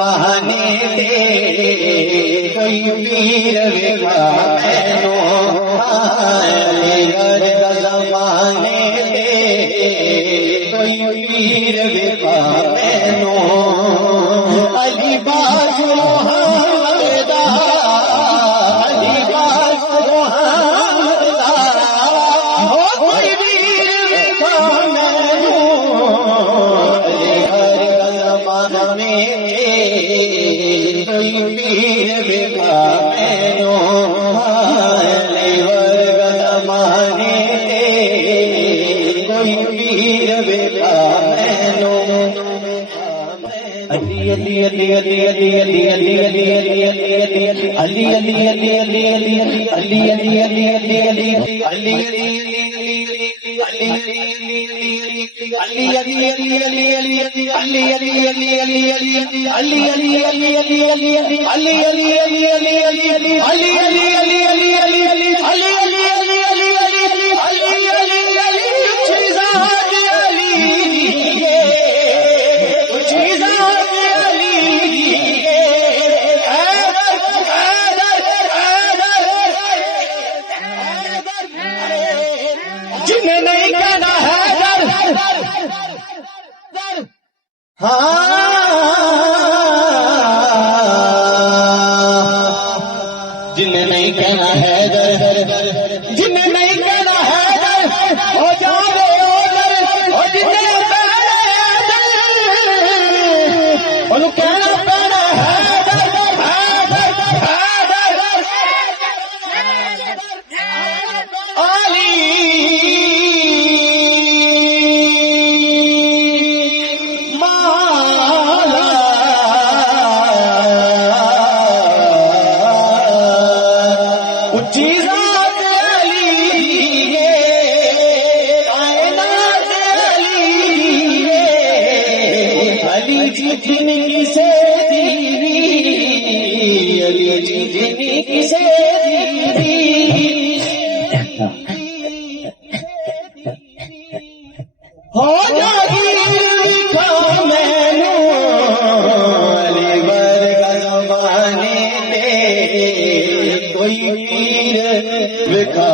زمانے دے کوئی پیر وکھا مینو علی گڑھ دا زمانے دے کوئی پیر وکھا مینو علی باغ محمد دا علی باغ محمد دا کوئی پیر وکھا مینو علی گڑھ دا زمانے دے کوئی پیر وکھا مینو علی گڑھ دا زمانے دے کوئی پیر وکھا مینو علی علی علی علی علی علی علی علی علی علی علی علی علی علی علی علی جنہیں نہیں کہنا ہے در جنہیں نہیں کہنا ہے در جنہیں نہیں کہنا ہے در ہو جاوے او در او جنہیں کہنا ہے در انہوں کہنا پینا ہے در علی ہو جاگی لکھا مینو علی گڑھ دا زمانے دے کوئی پیر وکھا